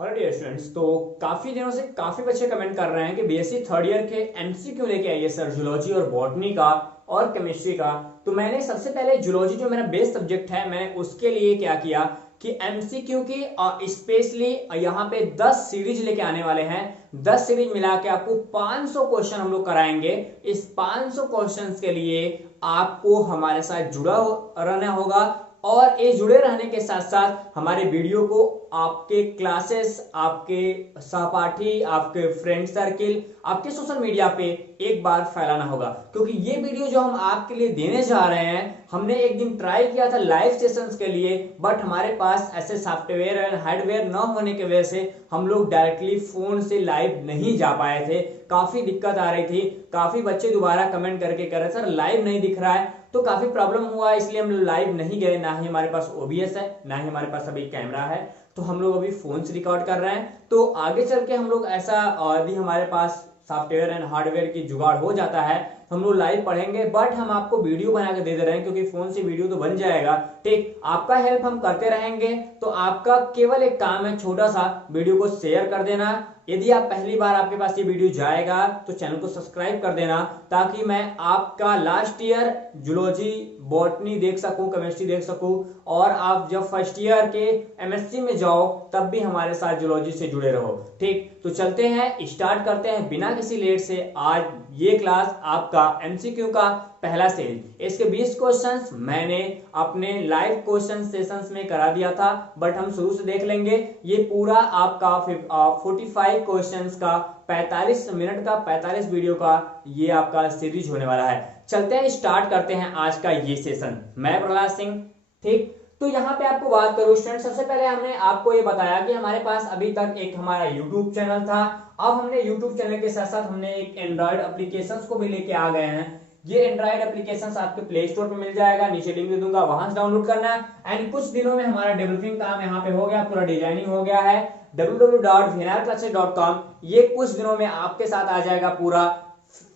Hello dear students. तो काफी दिनों से काफी बच्चे कमेंट कर रहे हैं कि बीएससी थर्ड ईयर के एमसीक्यू लेके आइए सर, जूलॉजी और बॉटनी का और केमिस्ट्री का। तो मैंने सबसे पहले जूलॉजी जो मेरा बेस सब्जेक्ट है, मैंने उसके लिए क्या किया कि एमसीक्यू की स्पेशली यहाँ पे 10 सीरीज लेके आने वाले हैं। 10 सीरीज मिला के आपको 500 क्वेश्चन हम लोग कराएंगे। इस 500 क्वेश्चंस के लिए आपको हमारे साथ रहना होगा, और ये जुड़े रहने के साथ साथ हमारे वीडियो को आपके क्लासेस, आपके सहपाठी, आपके फ्रेंड सर्किल, आपके सोशल मीडिया पे एक बार फैलाना होगा। क्योंकि ये वीडियो जो हम आपके लिए देने जा रहे हैं, हमने एक दिन ट्राई किया था लाइव सेशंस के लिए, बट हमारे पास ऐसे सॉफ्टवेयर एंड हार्डवेयर न होने की वजह से हम लोग डायरेक्टली फोन से लाइव नहीं जा पाए थे। काफी दिक्कत आ रही थी। काफी बच्चे दोबारा कमेंट करके कह रहे सर लाइव नहीं दिख रहा है, तो काफी प्रॉब्लम हुआ, इसलिए हम लाइव नहीं गए। ना ही हमारे पास ओबीएस है, ना ही हमारे पास अभी कैमरा है, तो हम लोग अभी फोन से रिकॉर्ड कर रहे हैं। तो आगे चल के हम लोग ऐसा यदि हमारे पास सॉफ्टवेयर एंड हार्डवेयर की जुगाड़ हो जाता है तो हम लोग लाइव पढ़ेंगे, बट हम आपको वीडियो बना के दे रहे हैं, क्योंकि फोन से वीडियो तो बन जाएगा। ठीक, आपका हेल्प हम करते रहेंगे। तो आपका केवल एक काम है, छोटा सा वीडियो को शेयर कर देना। यदि आप पहली बार आपके पास ये वीडियो जाएगा तो चैनल को सब्सक्राइब कर देना, ताकि मैं आपका लास्ट ईयर जूलॉजी बॉटनी देख सकूं, केमिस्ट्री देख सकूं, और आप जब फर्स्ट ईयर के एमएससी में जाओ तब भी हमारे साथ जूलॉजी से जुड़े रहो। ठीक, तो चलते हैं, स्टार्ट करते हैं बिना किसी लेट से। आज ये क्लास आपका एमसीक्यू का पहला सीरीज, इसके 20 क्वेश्चंस मैंने अपने लाइव क्वेश्चन सेशंस में करा दिया था, बट हम शुरू से देख लेंगे। ये पूरा आपका 45 क्वेश्चंस का 45 मिनट का 45 वीडियो का ये आपका सीरीज होने वाला है। चलते हैं, स्टार्ट करते हैं आज का ये सेशन। मैं प्रहलाद सिंह। ठीक, तो यहाँ पे आपको बात करूं स्टूडेंट, सबसे पहले हमने आपको ये बताया कि हमारे पास अभी तक एक हमारा यूट्यूब चैनल था। अब हमने यूट्यूब चैनल के साथ साथ हमने एक एंड्रॉइड एप्लीकेशंस को भी लेके आ गए हैं। ये एंड्रॉइड एप्लीकेशंस आपके प्ले स्टोर पे मिल जाएगा, नीचे लिंक दे दूंगा, वहां से डाउनलोड करना है। एंड कुछ दिनों में हमारा डेवलपिंग काम यहाँ पे हो गया, पूरा डिजाइनिंग हो गया है। www.vinarclasses.com, ये कुछ दिनों में आपके साथ आ जाएगा, पूरा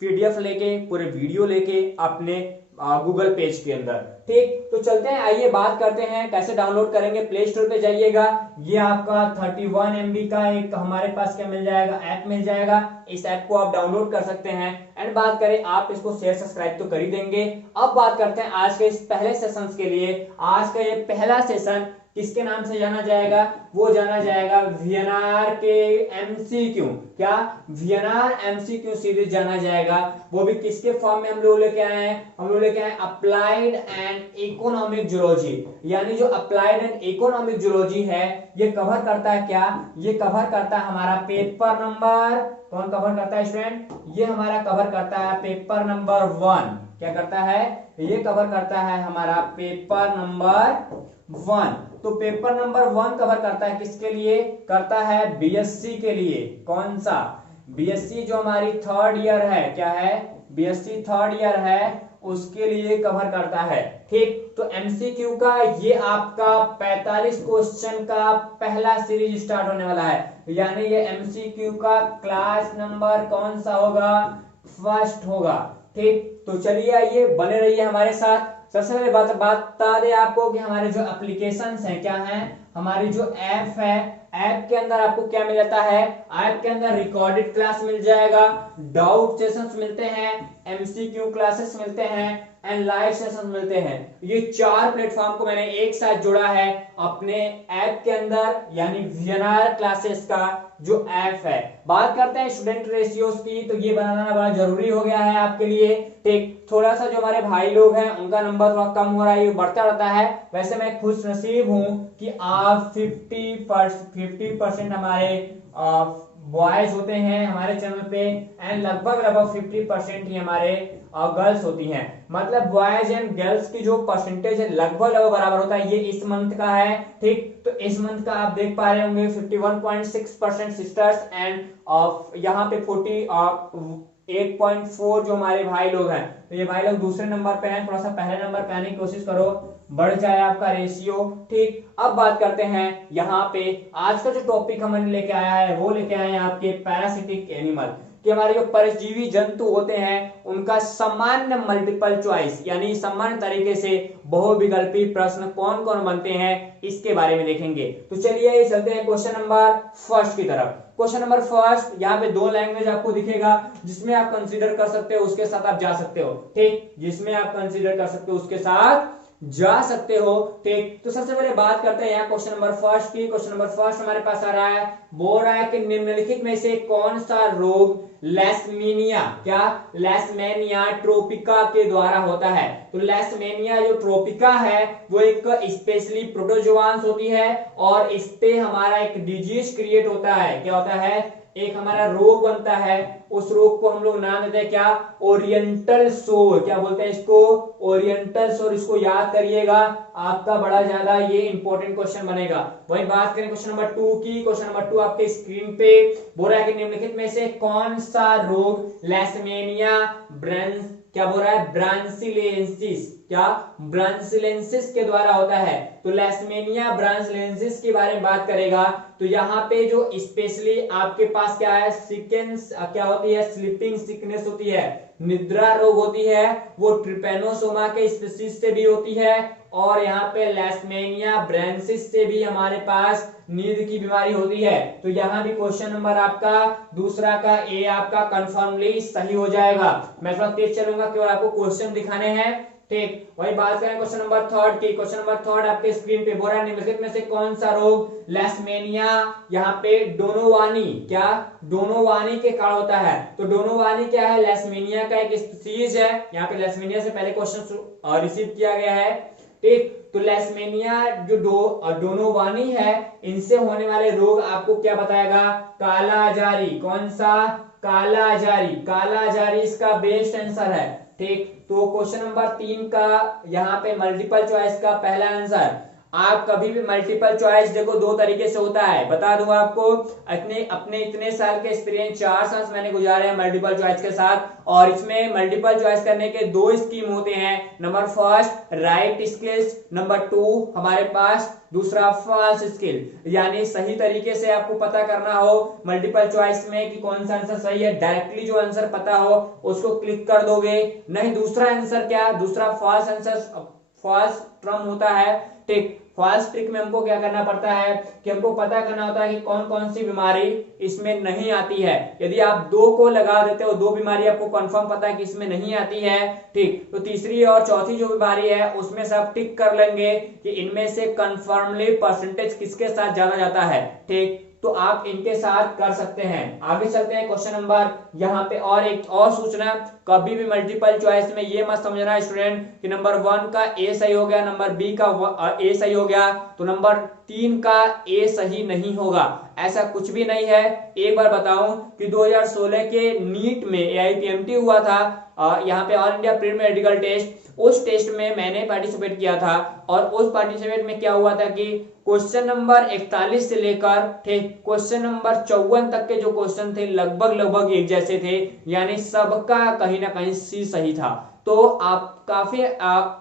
पीडीएफ लेके, पूरे वीडियो लेके अपने गूगल पेज के अंदर। ठीक, तो चलते हैं, आइए बात करते हैं कैसे डाउनलोड करेंगे। प्ले स्टोर पे जाइएगा, ये आपका 31 MB का एक हमारे पास क्या मिल जाएगा, ऐप मिल जाएगा। इस ऐप को आप डाउनलोड कर सकते हैं। एंड बात करें, आप इसको शेयर सब्सक्राइब तो कर ही देंगे। अब बात करते हैं आज के इस पहले सेशन के लिए। आज का ये पहला सेशन किसके नाम से जाना जाएगा, वो जाना जाएगा वीएनआर के एमसीक्यू। क्या, वीएनआर एमसीक्यू सीरीज जाना जाएगा। वो भी किसके फॉर्म में हम लोग लेके आए हैं, हम लोग लेके आए अप्लाइड एंड इकोनॉमिक जूलॉजी। यानी जो अप्लाइड एंड इकोनॉमिक जूलॉजी है, ये कवर करता है क्या, ये कवर करता है हमारा पेपर नंबर, कौन कवर करता है स्टूडेंट, ये हमारा कवर करता है पेपर नंबर 1। क्या करता है, ये कवर करता है हमारा पेपर नंबर 1। तो पेपर नंबर 1 कवर करता है किसके लिए, करता है बीएससी के लिए। कौन सा, बीएससी जो हमारी थर्ड ईयर है, क्या है, बीएससी थर्ड ईयर है, उसके लिए कवर करता है। ठीक, तो एमसीक्यू का ये आपका 45 क्वेश्चन का पहला सीरीज स्टार्ट होने वाला है। यानी ये एमसीक्यू का क्लास नंबर कौन सा होगा, फर्स्ट होगा। ठीक, तो चलिए आइए, बने रहिए हमारे साथ। सबसे पहले बता दें आपको कि हमारे जो एप्लीकेशंस हैं क्या हैं, हमारी जो ऐप है, ऐप के अंदर आपको क्या मिल जाता है, ऐप के अंदर रिकॉर्डेड क्लास मिल जाएगा, डाउट सेशंस मिलते हैं, एमसीक्यू क्लासेस मिलते हैं, एंड लाइव सेशन मिलते हैं। ये 4 प्लेटफॉर्म को मैंने एक साथ जोड़ा है अपने ऐप के अंदर, यानी वीएनआर क्लासेस का जो ऐप है। बात करते हैं स्टूडेंट रेशियोज की, तो ये बनाना बड़ा जरूरी हो गया है आपके लिए। ठीक, थोड़ा सा जो हमारे भाई लोग हैं उनका नंबर थोड़ा कम हो रहा है, ये बढ़ता रहता है। वैसे मैं खुश नसीब हूं कि आप 50% हमारे बॉयज होते हैं हमारे चैनल पे, एंड लगभग 50% ही हमारे गर्ल्स होती हैं। मतलब बॉयज एंड गर्ल्स की जो परसेंटेज है लगभग बराबर होता है। ये इस मंथ का है। ठीक, तो इस मंथ का आप देख पा रहे होंगे 51.6% सिस्टर्स, एंड यहाँ पे 8.4 जो हमारे भाई लोग हैं। तो ये भाई लोग दूसरे नंबर पे हैं, थोड़ा सा पहले नंबर पे आने की कोशिश करो, बढ़ जाए आपका रेशियो। ठीक, अब बात करते हैं यहाँ पे आज का जो टॉपिक हमने लेके आया है, वो लेके आए हैं आपके पैरासिटिक एनिमल। कि हमारे जो परजीवी जंतु होते हैं उनका सामान्य मल्टीपल चॉइस यानी सामान्य तरीके से बहुविकल्पी प्रश्न कौन कौन बनते हैं इसके बारे में देखेंगे। तो चलिए चलते हैं क्वेश्चन नंबर फर्स्ट की तरफ। क्वेश्चन नंबर फर्स्ट, यहाँ पे दो लैंग्वेज आपको दिखेगा जिसमें आप कंसीडर कर सकते हो उसके साथ आप जा सकते हो, ठीक, जिसमें आप कंसीडर कर सकते हो उसके साथ जा सकते हो, ठीक। तो सबसे पहले बात करते हैं यहाँ क्वेश्चन नंबर फर्स्ट की। क्वेश्चन नंबर फर्स्ट हमारे पास आ रहा है, बोल रहा है कि निम्नलिखित में से कौन सा रोग लैस्मीनिया, क्या लैस्मेनिया ट्रोपिका के द्वारा होता है। तो लैस्मेनिया जो ट्रोपिका है वो एक स्पेशली प्रोटोजोआंस होती है और इस पे हमारा एक डिजीज क्रिएट होता है, क्या होता है, एक हमारा रोग बनता है। उस रोग को हम लोग नाम देते हैं क्या, ओरिएंटल सोर, क्या बोलते हैं इसको, ओरिएंटल सोर। इसको याद करिएगा, आपका बड़ा ज्यादा ये इंपॉर्टेंट क्वेश्चन बनेगा। वही बात करें क्वेश्चन नंबर 2 की। क्वेश्चन नंबर 2 आपके स्क्रीन पे बोल रहा है कि निम्नलिखित में से कौन सा रोग लैस्मेनिया ब्रांस, क्या बोल रहा है, ब्रांसिलेंसिस, क्या ब्रांसिलेंसिस के द्वारा होता है। तो लैस्मेनिया ब्रांसिलेंसिस के बारे में बात करेगा तो यहाँ पे जो स्पेशली आपके पास क्या है, सिकेंस क्या होती है, स्लीपिंग सिकनेस होती है, निद्रा रोग होती है, वो ट्रिपेनोसोमा के स्पीशीज से भी होती है और यहाँ पे लैस्मेनिया ब्रांसिस से भी हमारे पास नींद की बीमारी होती है। तो यहाँ भी क्वेश्चन नंबर आपका दूसरा का ए आपका कंफर्मली सही हो जाएगा। मैं थोड़ा तेज चलूंगा केवल आपको क्वेश्चन दिखाने हैं, ठीक। वही बात करें क्वेश्चन नंबर 3 की। क्वेश्चन नंबर 3 आपके स्क्रीन पे बोल रहा है निम्नलिखित में से कौन सा रोग लैस्मेनिया यहाँ पे डोनोवानी, क्या डोनोवानी के कारण होता है। तो डोनोवानी क्या है, लैस्मेनिया का एक स्पीशीज है। यहाँ पे लैस्मेनिया से पहले क्वेश्चन रिसीव किया गया है, ठीक। तो लैस्मेनिया जो डोनोवानी है इनसे होने वाले रोग आपको क्या बताएगा, कालाजारी, कौन सा, कालाजारी, कालाजारी इसका बेस्ट आंसर है, ठीक। तो क्वेश्चन नंबर 3 का यहाँ पे मल्टीपल चॉइस का पहला आंसर, आप कभी भी मल्टीपल चॉइस देखो दो तरीके से होता है, बता दूं आपको, अपने इतने साल के एक्सपीरियंस 4 साल मैंने गुजारे हैं मल्टीपल चॉइस के साथ, और इसमें मल्टीपल चॉइस करने के दो स्कीम होते हैं। Number first right skills, number 2 हमारे पास दूसरा फॉल्स स्किल, यानी सही तरीके से आपको पता करना हो मल्टीपल चॉइस में कि कौन सा आंसर सही है, डायरेक्टली जो आंसर पता हो उसको क्लिक कर दोगे, नहीं दूसरा आंसर क्या, दूसरा फॉल्स आंसर, फॉल्स ट्रम होता है, ठीक। फॉल्स ट्रिक में हमको क्या करना पड़ता है कि हमको पता करना होता है कि कौन कौन सी बीमारी इसमें नहीं आती है। यदि आप दो को लगा देते हो, दो बीमारी आपको कंफर्म पता है कि इसमें नहीं आती है, ठीक, तो तीसरी और चौथी जो बीमारी है उसमें से आप टिक कर लेंगे कि इनमें से कंफर्मली परसेंटेज किसके साथ ज्यादा जाता है, ठीक, तो आप इनके साथ कर सकते हैं। आगे चलते हैं क्वेश्चन नंबर, यहाँ पे और एक और सूचना, कभी भी मल्टीपल चॉइस में ये मत समझना स्टूडेंट कि नंबर 1 का ए सही हो गया, नंबर बी का ए सही हो गया तो नंबर 3 का ए सही नहीं होगा, ऐसा कुछ भी नहीं है। एक बार बताऊं कि 2016 के नीट में AIPMT हुआ था, यहाँ पे all India pre medical test, उस टेस्ट में मैंने पार्टिसिपेट किया था और उस पार्टिसिपेट में क्या हुआ था कि क्वेश्चन नंबर 41 से लेकर ठीक क्वेश्चन नंबर 54 तक के जो क्वेश्चन थे लगभग एक जैसे थे, यानी सबका कहीं ना कहीं सी सही था। तो आप काफी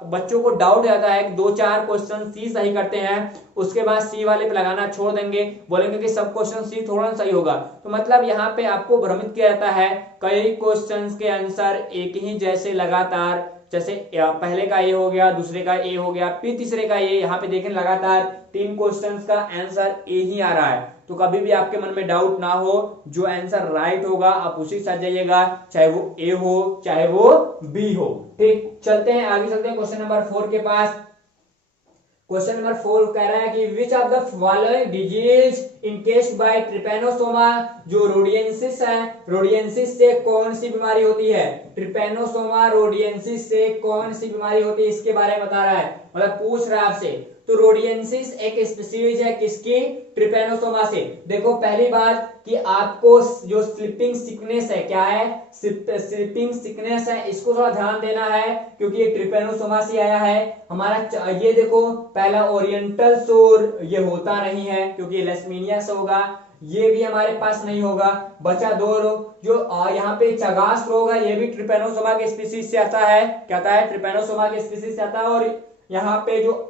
बच्चों को डाउट आता है कि 2-4 क्वेश्चन सी सही करते हैं उसके बाद सी वाले पे लगाना छोड़ देंगे, बोलेंगे कि सब क्वेश्चन सी थोड़ा सही होगा। तो मतलब यहाँ पे आपको भ्रमित किया जाता है, कई क्वेश्चंस के आंसर एक ही जैसे लगातार, जैसे पहले का ए हो गया, दूसरे का ए हो गया, फिर तीसरे का ए, यहाँ पे देखें लगातार 3 क्वेश्चंस का आंसर ए ही आ रहा है। तो कभी भी आपके मन में डाउट ना हो, जो आंसर राइट होगा आप उसी के साथ जाइएगा, चाहे वो ए हो चाहे वो बी हो, ठीक। चलते हैं आगे, चलते हैं क्वेश्चन नंबर 4 के पास। क्वेश्चन नंबर 4 कह रहा है कि which of the following disease encased by trypanosoma, जो रोडियंसिस है, रोडियंसिस से कौन सी बीमारी होती है, ट्रिपेनोसोमा रोडियंसिस से कौन सी बीमारी होती है इसके बारे में बता रहा है, मतलब पूछ रहा है आपसे। तो रोडियंसिस एक स्पीशीज है किसकी, ट्रिपेनोसोमा से। देखो पहली बात कि आपको जो स्लीपिंग सिकनेस है, क्या है, स्लीपिंग सिकनेस है, इसको थोड़ा ध्यान देना है क्योंकि ये ट्रिपेनोसोमा से आया है हमारा। ये देखो पहला ओरिएंटल सोर ये होता नहीं है क्योंकि लैस्मीनिया से होगा, ये भी हमारे पास नहीं होगा। बचा 2 रोग, जो यहाँ पे चगास रोग है, ये भी ट्रिपेनोसोमा के स्पीशीज से आता है, क्या आता है, ट्रिपेनोसोमा के स्पीशीज से आता है। और यहाँ पे जो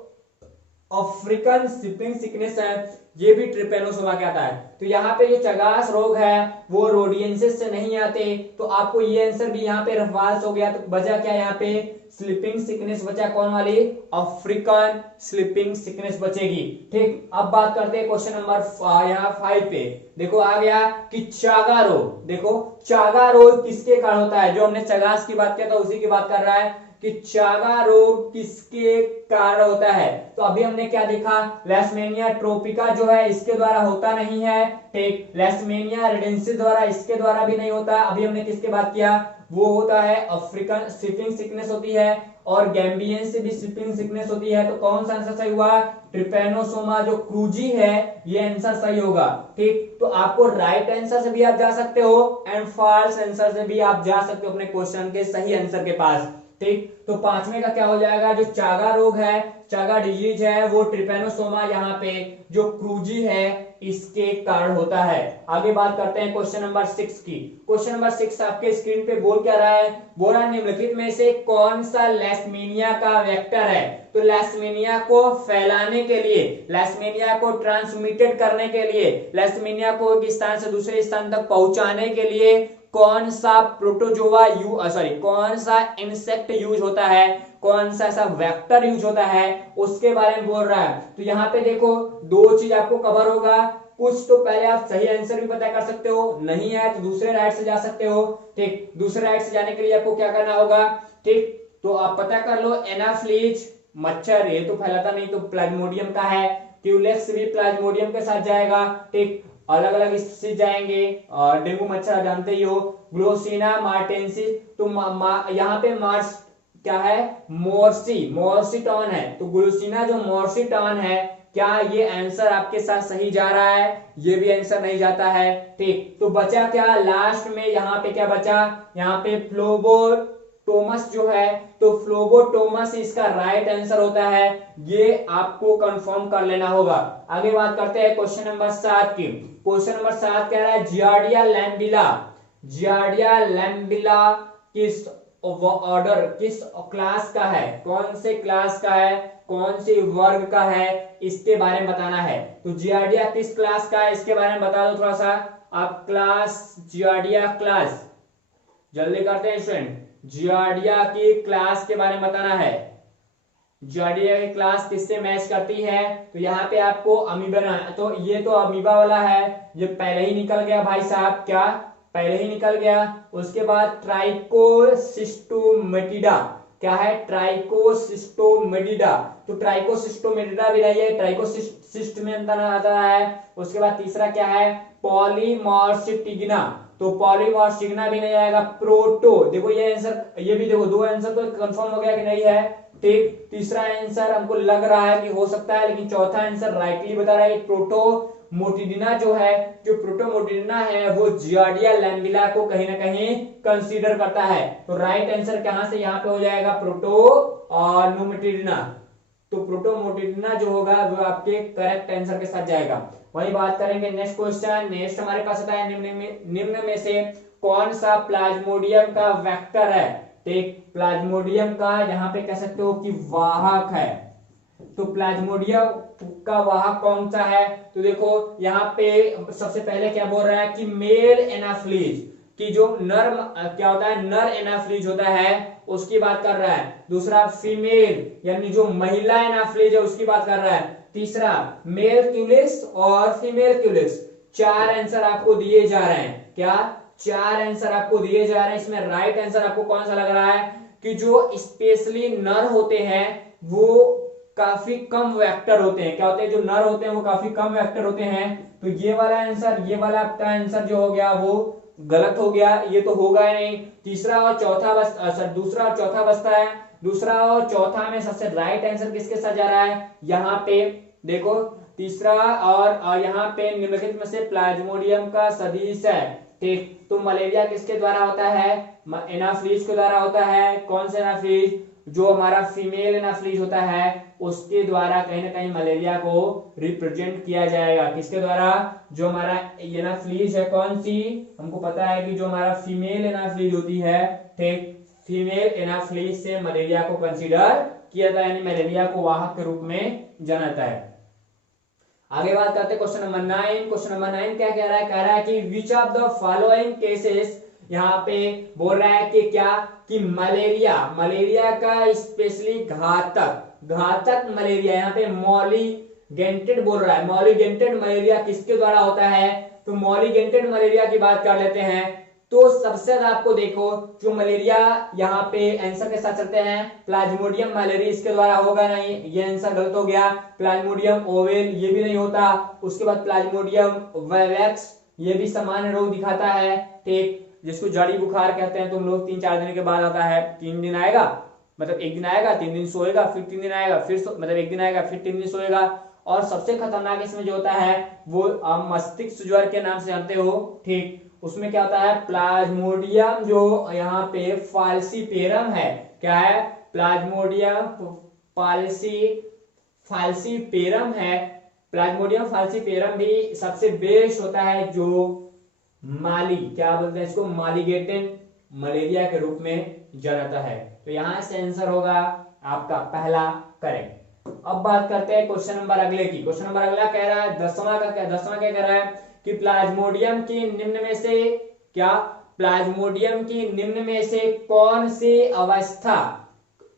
अफ्रीकन स्लीपिंग सिकनेस है ये भी ट्रिपेनोसोमा के आता है। तो यहाँ पे जो चगास रोग है वो रोडियंसिस से नहीं आते, तो आपको ये आंसर भी यहाँ पे रफाल्स हो गया। तो बचा क्या यहाँ पे, स्लीपिंग सिकनेस बचा, कौन वाली, अफ्रीकन स्लीपिंग सिकनेस बचेगी। ठीक, अब बात करते हैं क्वेश्चन नंबर यहाँ 5 पे। देखो आ गया कि चागा रोग। देखो चागा रोग किसके कारण होता है, जो हमने चगास की बात किया था उसी की बात कर रहा है कि चागा रोग किसके कारण होता है। तो अभी हमने क्या देखा, लैस्मेनिया ट्रोपिका जो है इसके द्वारा होता नहीं है। ठीक, लैस्मेनिया रेडेंसिस द्वारा, इसके द्वारा भी नहीं होता। अभी हमने किसके बात किया, वो होता है अफ्रीकन स्लीपिंग सिकनेस होती है, और गैम्बियन से भी स्लीपिंग सिकनेस होती है। तो कौन सा आंसर सही हुआ, ट्रिपेनोसोमा जो क्रूजी है, ये आंसर सही होगा। ठीक, तो आपको राइट आंसर से भी आप जा सकते हो एंड फॉल्स आंसर से भी आप जा सकते हो अपने क्वेश्चन के सही आंसर के पास। ठीक, तो पांचवें का क्या हो जाएगा, जो चागा रोग है, चागा डिजीज है, वो ट्रिपेनोसोमा यहाँ पे जो क्रूजी है इसके कारण होता है। आगे बात करते हैं क्वेश्चन नंबर 6 की। क्वेश्चन नंबर 6 आपके स्क्रीन पे बोल क्या रहा है, बोल रहा है निम्नलिखित में से कौन सा लैस्मीनिया का वेक्टर है। तो लैस्मीनिया को फैलाने के लिए, लैस्मीनिया को ट्रांसमिटेड करने के लिए, लैस्मीनिया को एक स्थान से दूसरे स्थान तक पहुंचाने के लिए कौन सा प्रोटोजोआ कौन सा इंसेक्ट यूज होता है, कौन सा ऐसा वेक्टर यूज होता है, उसके बारे में बोल रहा है। तो यहाँ पे देखो दो चीज आपको कवर होगा, कुछ तो पहले आप सही आंसर भी पता कर सकते हो, नहीं है तो दूसरे राइट से जा सकते हो। ठीक, दूसरे राइट से जाने के लिए आपको क्या करना होगा, ठीक, तो आप पता कर लो एनाफ्लीज मच्छर, ये तो फैलाता नहीं, तो प्लाज्मोडियम का है, ट्यूलेक्स भी प्लाज्मोडियम के साथ जाएगा। ठीक, अलग अलग स्पीशीज जाएंगे, और डेंगू मच्छर जानते ही हो, ग्लोसिना मार्टेंसिस, तो यहाँ पे मार्स क्या है, मोर्सिटॉन है, तो ग्लूसिना जो मोर्सिटॉन है, क्या ये आंसर आपके साथ सही जा रहा है, ये भी आंसर नहीं जाता है। ठीक, तो बचा क्या लास्ट में, यहाँ पे क्या बचा, यहाँ पे फ्लोबोटोमस जो है, तो फ्लोबोटोमस इसका राइट आंसर होता है, ये आपको कंफर्म कर लेना होगा। आगे बात करते हैं क्वेश्चन नंबर 7 की। क्वेश्चन नंबर 7 कह रहा है जियार्डिया लैम्बिला, जियार्डिया लैम्बिला किस ऑर्डर, किस क्लास का है, कौन से क्लास का है, कौन से वर्ग का है, इसके बारे में बताना है। तो जियार्डिया किस क्लास का है, इसके बारे में बता दो थोड़ा सा आप, क्लास जियार्डिया क्लास, जल्दी करते हैं स्टूडेंट, जियार्डिया की क्लास के बारे में बताना है। जियार्डिया की क्लास किससे मैच करती है, तो यहाँ पे आपको अमीबा, तो ये तो अमीबा वाला है, ये पहले ही निकल गया भाई साहब, क्या पहले ही निकल गया। उसके बाद ट्राइकोसिस्टोमेटिडा, क्या है, ट्राइकोसिस्टोमेटिडा, तो ट्राइकोसिस्टोमेटिडा भी नहीं है, ट्राइकोसिस्ट में अंतर आता है। उसके बाद तीसरा क्या है, पॉलीमॉर्सिटिग्ना, तो पॉलीमॉर्सिटिग्ना भी नहीं आएगा। प्रोटो, देखो ये आंसर, ये भी देखो दो आंसर तो कंफर्म हो गया कि नहीं है। ठीक, तीसरा आंसर हमको लग रहा है कि हो सकता है, लेकिन चौथा आंसर राइटली बता रहा है प्रोटोमोटिडिना जो है, जो प्रोटोमोटिडिना है वो जियार्डिया लैम्बिला को कहीं ना कहीं कंसीडर करता है। तो राइट आंसर कहां से यहाँ पे हो जाएगा, प्रोटोनोमोटिडिना, तो प्रोटोमोटिडिना जो होगा वो आपके करेक्ट आंसर के साथ जाएगा। वही बात करेंगे नेक्स्ट क्वेश्चन। नेक्स्ट हमारे पास आता है निम्न में से कौन सा प्लाज्मोडियम का वेक्टर है। एक प्लाज्मोडियम का यहाँ पे कह सकते हो कि वाहक है, तो प्लाज्मोडियम का वाहक कौन सा है, तो देखो यहाँ पे सबसे पहले क्या बोल रहा है कि मेल एनाफ्लीज की जो नर क्या होता है, नर एनाफ्लीज होता है उसकी बात कर रहा है। दूसरा फीमेल यानी जो महिला एनाफ्लीज है उसकी बात कर रहा है। तीसरा मेल क्यूलिक्स और फीमेल क्यूलिक्स। चार आंसर आपको दिए जा रहे हैं, क्या चार आंसर आपको दिए जा रहे हैं। इसमें राइट आंसर आपको कौन सा लग रहा है कि जो स्पेशली नर होते हैं वो काफी कम वेक्टर होते हैं, क्या होते हैं, जो नर होते हैं वो काफी कम वेक्टर होते हैं। तो ये वाला आंसर, ये वाला आपका आंसर जो हो गया वो गलत हो गया, ये तो होगा ही नहीं। तीसरा और चौथा दूसरा और चौथा बचता है। दूसरा और चौथा में सबसे राइट आंसर किसके साथ जा रहा है, यहाँ पे देखो तीसरा और यहाँ पे निम्नलिखित में से प्लाज्मोडियम का सदीश है। ठीक, तो मलेरिया किसके द्वारा होता है, एनाफ्लीज के द्वारा होता है। कौन से एनाफ्लीज, जो हमारा फीमेल एनाफ्लीज होता है उसके द्वारा कहीं ना कहीं मलेरिया को रिप्रेजेंट किया जाएगा। किसके द्वारा, जो हमारा एनाफ्लीज है कौन सी, हमको पता है कि जो हमारा फीमेल एनाफ्लीज होती है, ठीक, फीमेल एनाफ्लीज से मलेरिया को कंसीडर किया जाता है, यानी मलेरिया को वाहक के रूप में जाना जाता है। आगे बात करते हैं क्वेश्चन नंबर 9। क्वेश्चन नंबर 9 क्या कह रहा है कि which of the following cases, यहाँ पे बोल रहा है कि क्या, कि मलेरिया का स्पेशली घातक मलेरिया, यहाँ पे मॉलीगेंटेड बोल रहा है, मॉलीगेंटेड मलेरिया किसके द्वारा होता है। तो मॉलीगेंटेड मलेरिया की बात कर लेते हैं। तो सबसे ज्यादा आपको देखो जो मलेरिया, यहाँ पे आंसर के साथ चलते हैं, प्लाज्मोडियम मलेरिया इसके द्वारा होगा नहीं, ये आंसर गलत हो गया। प्लाज्मोडियम ओवेल ये भी नहीं होता। उसके बाद प्लाज्मोडियम वाइवेक्स ये भी सामान्य रोग दिखाता है, ठीक, जिसको जड़ी बुखार कहते हैं। तुम लोग 3-4 दिन के बाद आता है, 3 दिन आएगा, मतलब एक दिन आएगा 3 दिन सोएगा, फिर 3 दिन आएगा, फिर मतलब एक दिन आएगा फिर 3 दिन सोएगा। और सबसे खतरनाक इसमें जो होता है वो मस्तिष्क ज्वर के नाम से जानते हो, ठीक। उसमें क्या होता है, प्लाज्मोडियम जो यहाँ पे फाल्सीपेरम है, क्या है, प्लाज्मोडियम फाल्सीपेरम है। प्लाज्मोडियम फाल्सीपेरम भी सबसे बेस्ट होता है, जो क्या बोलते हैं इसको, मालिगेटेड मलेरिया के रूप में जाना है। तो यहां से आंसर होगा आपका पहला करेक्ट। अब बात करते हैं क्वेश्चन नंबर अगले की। क्वेश्चन नंबर अगला कह रहा है 10वां क्या कह रहा है कि प्लाज्मोडियम की निम्न में से क्या, प्लाज्मोडियम की निम्न में से कौन सी अवस्था,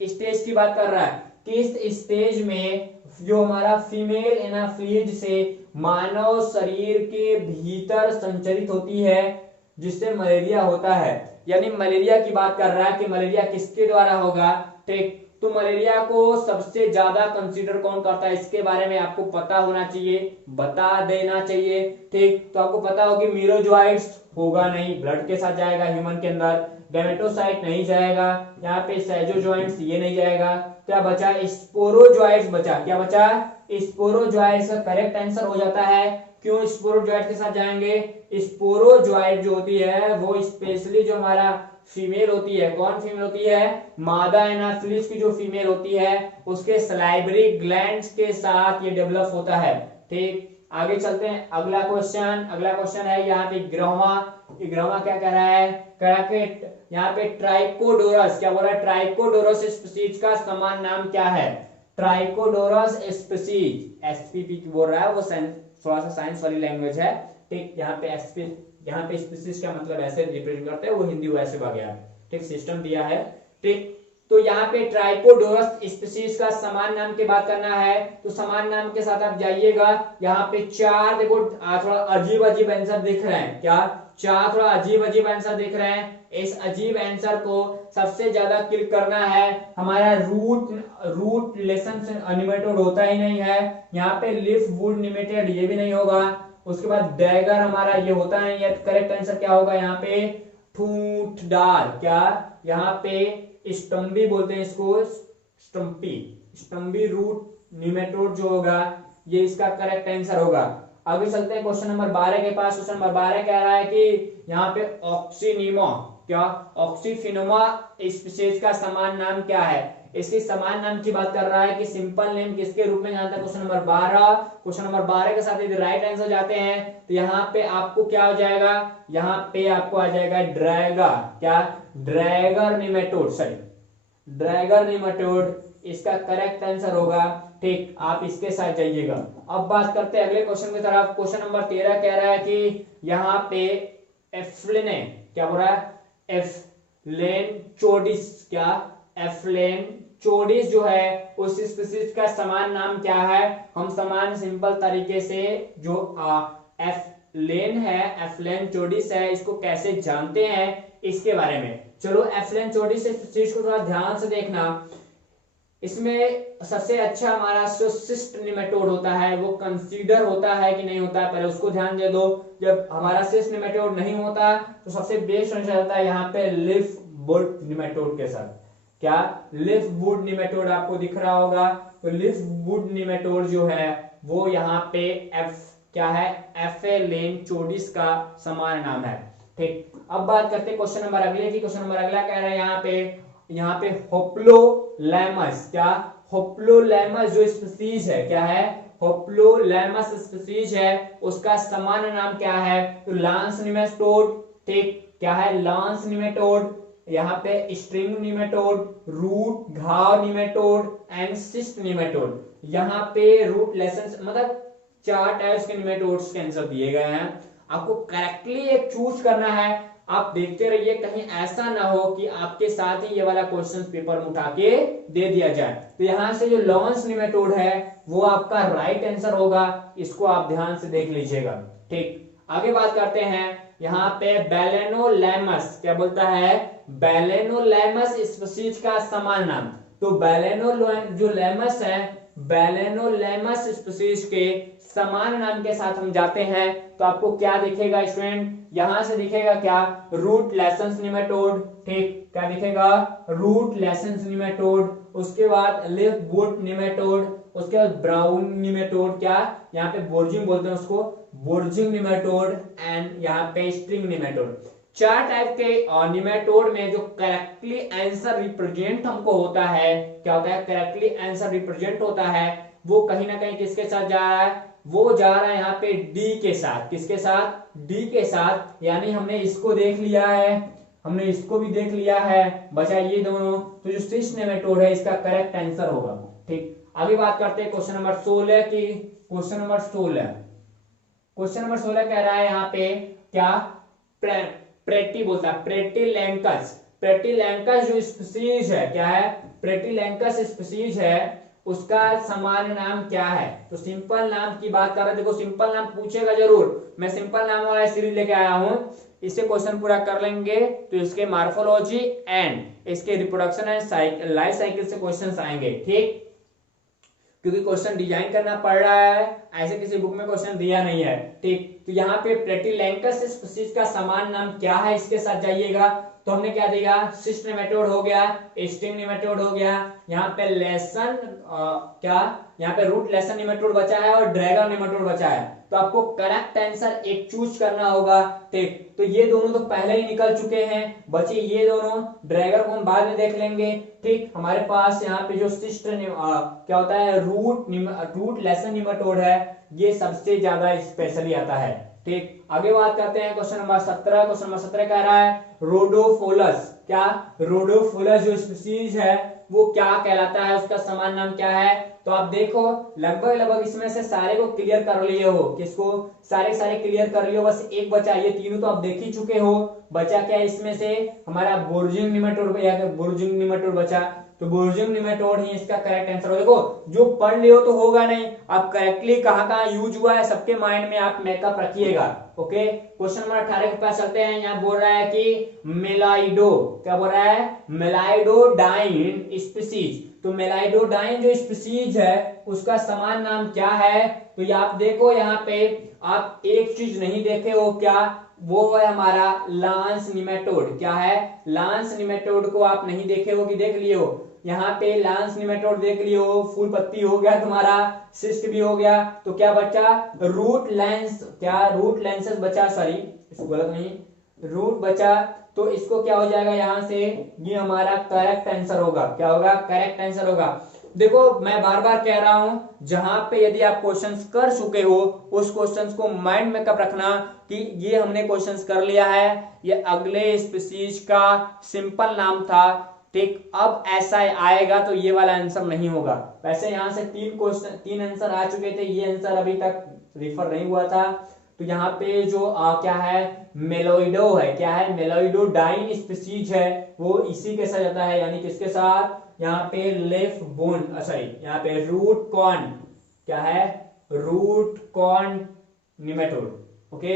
स्टेज की बात कर रहा है, किस स्टेज में जो हमारा फीमेल एनाफ्लीज से मानव शरीर के भीतर संचरित होती है, जिससे मलेरिया होता है। यानी मलेरिया की बात कर रहा है कि मलेरिया किसके द्वारा होगा, ठीक। तो मलेरिया को सबसे ज्यादा कंसीडर कौन करता है, इसके बारे में आपको पता होना चाहिए, बता देना चाहिए, ठीक। तो आपको पता हो कि मीरोजोइट्स होगा नहीं, ब्लड के साथ जाएगा ह्यूमन के अंदर, गैमेटोसाइट नहीं जाएगा, यहाँ पे सेजोजोइट्स ये नहीं जाएगा। क्या बचा, स्पोरोजोइट्स बचा, क्या बचा, स्पोरोजोइट्स का करेक्ट आंसर हो जाता है। क्यों स्पोरोजोइट के साथ जाएंगे, स्पोरोजोइट जो होती है वो स्पेशली जो हमारा फीमेल होती है, कौन फीमेल होती है, मादा एनाफिलिस की जो फीमेल होती है उसके सलाइवरी ग्लैंड्स के साथ ये डेवलप होता है, ठीक। आगे चलते हैं, अगला क्वेश्चन है यहाँ पे 11वां क्या कह रहा है, कह रहा है कि यहाँ पे ट्राइकोडोरस, क्या बोल रहा है, ट्राइकोडोरस स्पीसीज का समान नाम क्या है, ट्राइकोडोरस स्पीसीज, एसपीपी बोल रहा है, वो थोड़ा सा साइंस वाली लैंग्वेज है, ठीक। यहाँ पे स्पीसीज का मतलब ऐसे रिप्रेजेंट करते हैं, वो हिंदी वैसे वगैरह, ठीक, सिस्टम दिया है, ठीक। तो यहाँ पे ट्राइकोडोरस स्पीसीज का समान नाम की बात करना है, तो समान नाम के साथ आप जाइएगा, यहाँ पे 4 देखो थोड़ा अजीब आंसर दिख रहे हैं, क्या 4 थोड़ा अजीब आंसर दिख रहे हैं। इस अजीब आंसर को सबसे ज्यादा क्लिक करना है, हमारा रूट लेसन निमेटोड होता ही नहीं है, यहाँ पे लिफ वुड निमेटेड ये भी नहीं होगा, उसके बाद डैगर हमारा ये होता नहीं है। करेक्ट आंसर क्या होगा यहाँ पे, ठूठदार, क्या यहाँ पे स्टम्बी बोलते हैं इसको, स्टम्बी रूट निमेटोड जो होगा ये इसका करेक्ट आंसर होगा। आगे चलते हैं क्वेश्चन नंबर 12 के पास। क्वेश्चन नंबर 12 कह रहा है कि यहाँ पे ऑक्सीनिमा, क्या ऑक्सीफिनोमा स्पीशीज का समान नाम क्या है, इसके समान नाम की बात कर रहा है कि सिंपल नेम किसके रूप में जानता है। क्वेश्चन नंबर 12 के साथ यदि राइट आंसर जाते हैं तो यहाँ पे आपको क्या हो जाएगा, यहाँ पे आपको आ जाएगा ड्रैगा, क्या ड्रैगर निमेटोड इसका करेक्ट आंसर होगा, ठीक। आप इसके साथ जाइएगा। अब बात करते हैं अगले क्वेश्चन की तरफ। क्वेश्चन नंबर 13 कह रहा है कि यहाँ पे एफ्लेने, क्या बोल रहा है, एफ्लेनचोडिस, क्या एफ्लेनचोडिस जो है उस स्पीशीज का समान नाम क्या है। हम समान सिंपल तरीके से जो एफ्लेनचोडिस है इसको कैसे जानते हैं इसके बारे में। चलो एफ्लेनचोडिस स्पीशीज को थोड़ा ध्यान से देखना, इसमें सबसे अच्छा हमारा जो सिस्ट निमेटोड होता है वो कंसीडर होता है कि नहीं होता है, पहले उसको ध्यान दे दो। जब हमारा सिस्ट निमेटोड नहीं होता तो सबसे बेस्ट आंसर आता है यहाँ पे लिफ वुड निमेटोड के साथ, क्या लिफ वुड निमेटोड आपको दिख रहा होगा। तो लिफ वुड निमेटोड जो है वो यहाँ पे क्या है, एफ्लेनचोडिस का समान नाम है, ठीक। अब बात करते हैं क्वेश्चन नंबर अगले की। क्वेश्चन नंबर अगला कह रहा है यहाँ पे होप्लोलैमस, क्या होप्लोलैमस जो स्पीशीज है, क्या है होप्लोलैमस स्पीशीज है उसका समान नाम क्या है। तो लांस निमेटोड, ठीक, क्या है लांस निमेटोड, यहाँ पे स्ट्रिंग निमेटोड, रूट घाव निमेटोड एंड सिस्ट निमेटोड। यहाँ पे रूट लेसन मतलब 4 टाइप्स के निमेटोड्स के आंसर दिए गए हैं, आपको करेक्टली एक चूज करना है। आप देखते रहिए, कहीं ऐसा ना हो कि आपके साथ ही ये वाला क्वेश्चन पेपर में उठा के दे दिया जाए। तो यहां से जो लॉन्स निमेटोड है वो आपका राइट आंसर होगा, इसको आप ध्यान से देख लीजिएगा। ठीक, आगे बात करते हैं। यहाँ पे बैलेनोलैमस क्या बोलता है, बैलेनोलैमस स्पीशीज का समान नाम। तो जो लैमस है, बैलेनोलैमस स्पीशीज के समान नाम के साथ हम जाते हैं तो आपको क्या दिखेगा स्टूडेंट, यहां से दिखेगा क्या, रूट लेसेंस निमेटोड। ठीक, क्या दिखेगा, रूट लेसेंस निमेटोड। उसके बाद लिफ बूट निमेटोड, उसके बाद ब्राउन निमेटोड, क्या यहाँ पे बोर्जिंग बोलते हैं उसको, बोर्जिंग निमेटोड, एंड यहाँ पे स्ट्रिंग निमेटोड। 4 टाइप के निमेटोड में जो करेक्टली आंसर रिप्रेजेंट हमको होता है, क्या होता है, करेक्टली आंसर रिप्रेजेंट होता है, वो कहीं ना कहीं किसके साथ जा रहा है, वो जा रहा है यहाँ पे डी के साथ। किसके साथ, डी के साथ। यानी हमने इसको देख लिया है, हमने इसको भी देख लिया है, बचा ये दोनों। तो जो सिस्ट नेमेटोड है इसका करेक्ट आंसर होगा। ठीक, आगे बात करते हैं क्वेश्चन नंबर 16 की। क्वेश्चन नंबर 16 कह रहा है यहाँ पे क्या, प्रेटी बोलता है, प्रेटिलैंकस। प्रेटिलैंकस जो स्पीशीज है, क्या है, प्रेटिलैंकस स्पीशीज है, उसका सामान्य नाम क्या है। तो सिंपल नाम की बात कर रहे हैं, देखो सिंपल नाम पूछेगा जरूर, मैं सिंपल नाम वाला सीरीज लेके आया हूं, इससे क्वेश्चन पूरा कर लेंगे तो इसके मार्फोलॉजी एंड इसके रिप्रोडक्शन एंड लाइफ साइकिल से क्वेश्चंस आएंगे। ठीक, क्योंकि क्वेश्चन डिजाइन करना पड़ रहा है, ऐसे किसी बुक में क्वेश्चन दिया नहीं है। ठीक, तो यहाँ पे प्लेटिलैंकस स्पीशीज का समान नाम क्या है, इसके साथ जाइएगा तो हमने क्या दिया, सिस्ट नेमेटोड हो गया, स्ट्रिंग नेमेटोड हो गया, यहाँ पे लेसन क्या, यहाँ पे रूट लेसन नेमेटोड बचा है और ड्रैगन नेमेटोड बचा है। तो आपको करेक्ट आंसर एक चूज करना होगा। ठीक, तो ये दोनों तो पहले ही निकल चुके हैं, बचे ये दोनों, ड्रैगन को हम बाद में देख लेंगे। ठीक, हमारे पास यहाँ पे जो सिस्ट क्या होता है, रूट लेसन नेमेटोड है, ये सबसे ज्यादा स्पेशली आता है। ठीक, आगे बात करते हैं क्वेश्चन नंबर 17। क्वेश्चन नंबर 17 कह रहा है रोडोफोलस, क्या, रोडोफोलस जो स्पीशीज है वो क्या कहलाता है, उसका समान नाम क्या है। तो आप देखो लगभग इसमें से सारे को क्लियर कर लिए हो, किसको, सारे क्लियर कर लिए हो, बस एक बचा, ये तीनों तो आप देख ही चुके हो। बचा क्या इसमें से, हमारा बोर्जिंग निमेटोड, बोर्जिंग निमेटोड बचा। तो बोर्जिंग निमेटोड ही इसका करेक्ट आंसर हो। देखो जो पढ़ लियो तो होगा नहीं, आप करेक्टली कहाँ यूज हुआ है सबके माइंड में आप मेकअप रखिएगा। ओके, क्वेश्चन नंबर 18 के पास चलते हैं। यहाँ बोल रहा है कि मेलाइडो, क्या बोल रहा है, मेलाइडोडाइन स्पीशीज। तो मेलाइडोडाइन जो स्पीशीज है उसका समान नाम क्या है। तो ये आप देखो, यहाँ पे आप एक चीज नहीं देखे हो, क्या, वो है हमारा लांस निमेटोड। क्या है, लांस निमेटोड को आप नहीं देखे हो कि देख लिए हो, यहाँ पे लांस निमेटोड देख लियो, फूल पत्ती हो गया तुम्हारा, सिस्ट भी हो गया, तो क्या बचा, रूट लेंस, क्या, रूट लेंसेस बचा, सॉरी इसको गलत नहीं, रूट बचा। तो इसको क्या हो जाएगा यहाँ से, ये हमारा करेक्ट आंसर होगा। क्या होगा, करेक्ट आंसर होगा। देखो मैं बार बार कह रहा हूं, जहां पे यदि आप क्वेश्चंस कर चुके हो उस क्वेश्चंस को माइंड में कब रखना कि ये हमने क्वेश्चंस कर लिया है, ये अगले स्पीशीज का सिंपल नाम था। ठीक, अब ऐसा आएगा तो ये वाला आंसर नहीं होगा। वैसे यहां से 3 आंसर आ चुके थे, ये आंसर अभी तक रिफर नहीं हुआ था। तो यहाँ पे जो क्या है, मेलोइडो है, क्या है, मेलोइडोडाइन स्पीशीज है, वो इसी के साथ जाता है, यानी किसके साथ, यहाँ पे लेफ्ट बोन, सॉरी यहाँ पे रूट कॉर्न, क्या है, रूट कॉर्न निमेटोड। ओके,